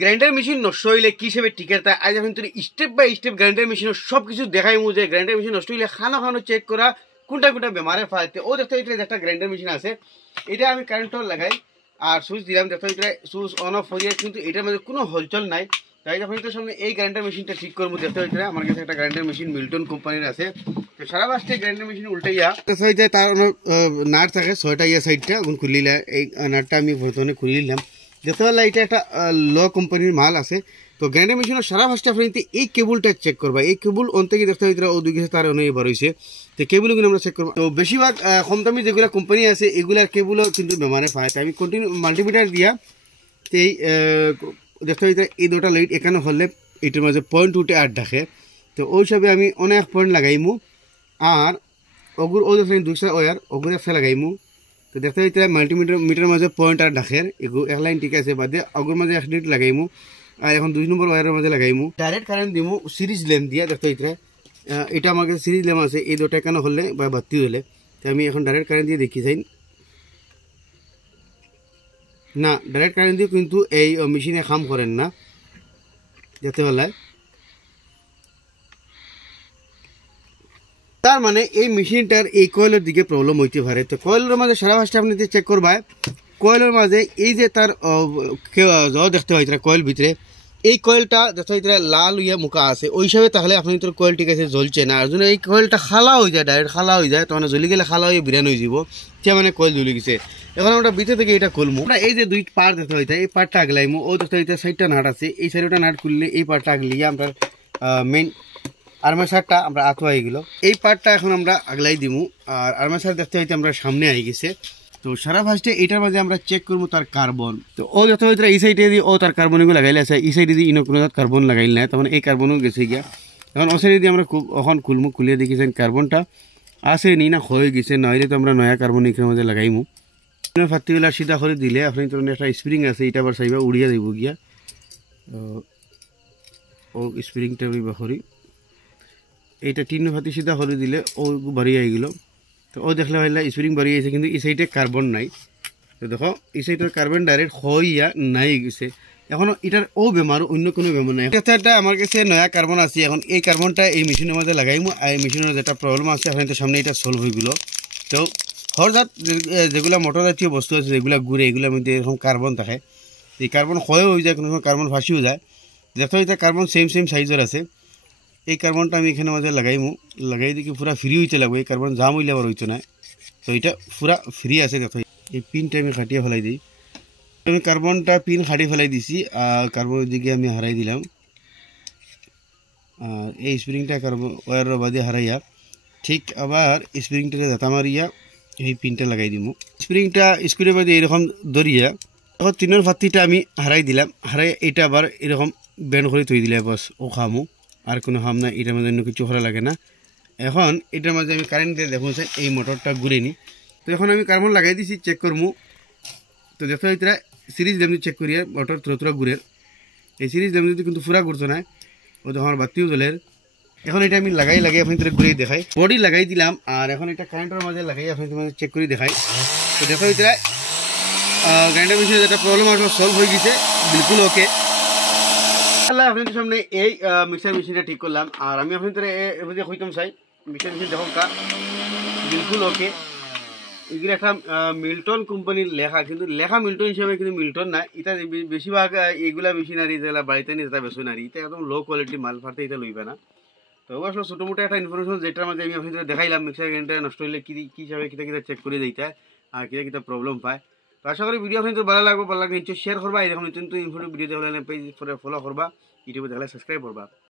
Grinder machine নষ্ট হইলে কি হিসেবে টিকার তা আজ এখন তুমি স্টেপ বাই স্টেপ গ্রাইন্ডার মেশিনের সব কিছু দেখাইমু যে গ্রাইন্ডার মেশিন নষ্ট হইলে খানো খানো চেক করা কোনটা কোনটা বেমারে ফাইতে ও দেখতে এটা একটা গ্রাইন্ডার মেশিন আছে এটা আমি কারেন্টর লাগাই আর সুইচ দিলাম দেখতে এটা সুইচ অন অফ হয়ে কিন্তু এটার মধ্যে কোনো হলচল নাই তাই যখন তো সামনে এই গ্রাইন্ডার মেশিনটা ঠিক করবো দেখতে এটা আমার কাছে একটা গ্রাইন্ডার মেশিন মিল্টন কোম্পানির আছে তো সারা বাসটা গ্রাইন্ডার মেশিন উল্টাইয়া তার নাট থাকে 6টা ইয়া সাইডটা এখন খুলিলা এই নাটটা আমি প্রথমে খুলে নিলাম দেখতে পারলে এটা একটা লো কোম্পানির মাল আছে তো গ্রাইন্ডার মেশিনের সারা ফার্স্টে আপনি এই কেবলটা চেক করবা এই কেবল অন থেকে দেখতে পাই ও দুই গেছে তার অনুযায়ী বার হয়েছে তো কেবলগুলো আমরা চেক করবো তো বেশিরভাগ কম দামি যেগুলো কোম্পানি আছে এগুলার কেবলও কিন্তু বেমারে পায় আমি কন্টিনিউ মাল্টিমিটার দিয়া তো এই দেখতে পাই এই দুটা লাইট এখানে হলে এইটার মাঝে পয়েন্ট উঠে আর ডাকে তো ওই হিসাবে আমি অনেক পয়েন্ট লাগাইমু আর অগুর ও দেখেন 200 ওয়ার অগুর একটা লাগাইমু তো দেখতে পাই মিটার মাঝে পয়েন্ট আর ডাকের এগু এক লাইন ঠিক আছে বাদে অগুর মাঝে 1 মিনিট লাগাইমু আর এখন 2 নম্বর ওয়ারের মাঝে লাগাইমু ডাইরেক্ট কারেন্ট দিমু সিরিজ ল্যাম্প দিয়া দেখতে পাই এটা আমার কাছে সিরিজ ল্যাম্প আছে এই দুটা কেন হলে বা বাতি হলে তো আমি এখন ডাইরেক্ট কারেন্ট দিয়ে দেখি যাই না ডাইরেক্ট কারেন্ট দিয়ে কিন্তু এই মেশিনে কাম করেন না দেখতে পারলাম তার মানে এই মেশিনটার এই কয়েলের দিকে প্রবলেম হইতে পারে তো কয়েলের মাঝে সারা ফার্স্টে আপনি চেক করবা কয়েলের মাঝে এই যে তার দেখতে হয় কয়েল ভিতরে এই কয়েলটা দেখতে হয় লাল ইয়া মুখা আছে ওই হিসাবে তাহলে আপনি তোর কয়েল ঠিক আছে জ্বলছে না আর যদি এই কয়েলটা খালা হয়ে যায় ডাইরেক্ট খালা হয়ে যায় তখন জ্বলি গেলে খালা হয়ে বিরান হয়ে যাব সে মানে কয়েল জ্বলি গেছে এখন আমরা ভিতরে থেকে এটা খুলবো আমরা এই যে দুই পার দেখতে হইতে এই পারটা আগলাইমু ও দেখতে হইতে 6টা নাট আছে এই 6টা নাট খুললে এই পারটা আগলিয়ে আমরা মেইন আর্মেচারটা আমরা আঁকো হয়ে গেল এই পার্টটা এখন আমরা আগলাই দিমু আর আর্মেচার দেখতে হইতে আমরা সামনে আই গেছে তো সারা ফার্স্টে এটার মাঝে আমরা চেক করবো তার কার্বন তো ও যত হইতে এই সাইডে দিয়ে ও তার কার্বনগুলো লাগাইলে আছে এই সাইডে দিয়ে ইনো কোনো কার্বন লাগাইল না তখন এই কার্বনও গেছে গিয়া এখন ও সাইডে দিয়ে আমরা এখন খুলমু খুলিয়ে দেখেছেন কার্বনটা আছে নি না হয়ে গেছে নইলে তো আমরা নয়া কার্বন এখানে মাঝে লাগাইমু ফাত্তিগুলা সিধা করে দিলে আপনি তো একটা স্প্রিং আছে এটা আবার চাইবা উড়িয়া দিব গিয়া ও স্প্রিংটা করি এইটা 3 ফাতি সিধা হলে দিলে ও বাড়ি আই গেল তো ও দেখলে হইলা স্প্রিং বাড়ি আছে কিন্তু এই সাইডে কার্বন নাই তো দেখো এই সাইডের কার্বন ডাইরেক্ট হইয়া নাই গেছে এখন এটার ও বেমার অন্য কোনো বেমার নাই এটা আমার কাছে নয়া কার্বন আছে এখন এই কার্বনটা এই মেশিনের মধ্যে লাগাইমু আর এই মেশিনের যেটা প্রবলেম আছে এখন তো সামনে এটা সলভ হয়ে গেল তো হঠাৎ যেগুলো মোটর জাতীয় বস্তু আছে যেগুলো ঘুরে এগুলোর মধ্যে এরকম কার্বন থাকে এই কার্বন ক্ষয় হয়ে যায় কোনো সময় কার্বন ফাঁসিও যায় দেখো এটা কার্বন সেম সাইজের আছে এই কার্বনটা আমি এখানে মাঝে লাগাই দেখি পুরা ফ্রি হইতে লাগবে এই কার্বন জাম হইলে আবার হইতো না তো এটা পুরা ফ্রি আছে দেখো এই পিনটা আমি খাটিয়ে ফেলাই দিই আমি কার্বনটা পিন খাটিয়ে ফেলাই দিছি আর কার্বনের দিকে আমি হারাই দিলাম আর এই স্প্রিংটা কার্বন ওয়ারের বাদে হারাইয়া ঠিক আবার স্প্রিংটাকে দাতা মারিয়া এই পিনটা লাগাই দিব স্প্রিংটা স্ক্রুর বাদে এরকম ধরিয়া তখন 3 ফাতিটা আমি হারাই দিলাম হারাই এটা আবার এরকম ব্যান্ড করে তৈরি দিলে বাস ও খামু আর কোনো হাম না এটার মধ্যে অন্য কিছু করা লাগে না এখন এটার মধ্যে আমি কারেন্ট দিয়ে দেখুন এই মোটরটা ঘুরে নি তো এখন আমি কার্বন লাগাই দিছি চেক করবো তো দেখতে হইতে সিরিজ ল্যাম্প চেক করিয়া মোটর তুরা ঘুরে এই সিরিজ ল্যাম্প যদি কিন্তু পুরা ঘুরতো না ও তো আমার বাতিও জ্বলের এখন এটা আমি লাগাই আপনি ঘুরে দেখাই বডি লাগাই দিলাম আর এখন এটা কারেন্টের মাঝে লাগাই আপনি চেক করে দেখাই তো দেখো হইতে গ্রাইন্ডার মেশিনে যেটা প্রবলেম আসলে সলভ হয়ে গেছে বিলকুল ওকে আপনাদের সামনে এই মিক্সার মেশিনটা ঠিক করলাম আর আমি আপনাদের এভাবে হইতাম চাই মিক্সার মেশিন দেখুন বিলকুল ওকে এগুলো একটা মিল্টন কোম্পানির লেখা কিন্তু লেখা মিল্টন হিসাবে কিন্তু মিল্টন না এটা বেশিরভাগ এইগুলা মেশিনারি যেগুলা বাড়িতে নিয়ে যেটা বেসনারি এটা একদম লো কোয়ালিটি মাল ফাটতে এটা লইবে না তো আসলে ছোটো মোটো একটা ইনফরমেশন যেটার মধ্যে আমি আপনাদের দেখাইলাম মিক্সার গ্রাইন্ডার নষ্ট হলে কী হিসাবে কিতা চেক করে দিতে আর কিতা প্রবলেম পায় তো আশা করি ভিডিও আপনাদের ভালো লাগলে নিশ্চয় শেয়ার করবা এরকম নতুন ইনফরমেটিভ ভিডিও দেখলে পেজ ফলো করবা ইউটিউবে দেখলে সাবস্ক্রাইব করবা।